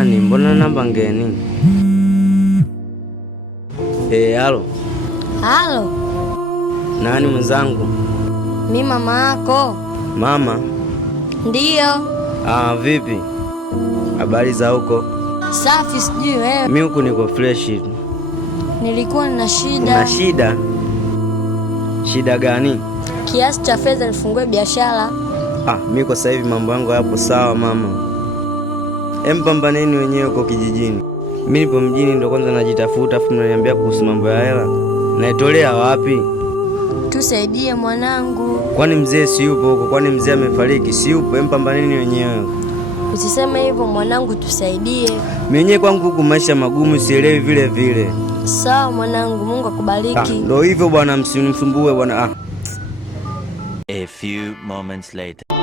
Samani, mbona namba ngeni? Halo. Halo. Nani mwenzangu? Mimi mama yako. Mama? Ndiyo. Vipi? Habari za huko? Safi, sijui wewe. Mimi huku niko fresh. Nilikuwa nina shida. Una shida? Shida gani? Kiasi cha fedha nifungue biashara. Mimi kwa sasa hivi mambo yangu yapo sawa mama. Pambaneni wenyewe huko kijijini. Mimi nipo mjini ndo kwanza najitafuta, afu mnaniambia kuhusu mambo ya hela. Naitolea wapi? Tusaidie mwanangu. Kwani mzee si yupo huko? Kwani mzee amefariki? Si yupo? Pambaneni wenyewe. Usiseme hivyo mwanangu, tusaidie. Mimi mwenyewe kwangu huku maisha magumu, sielewi vile vile. Sawa mwanangu, Mungu akubariki. Ndio hivyo bwana, msinisumbue bwana. A few moments later.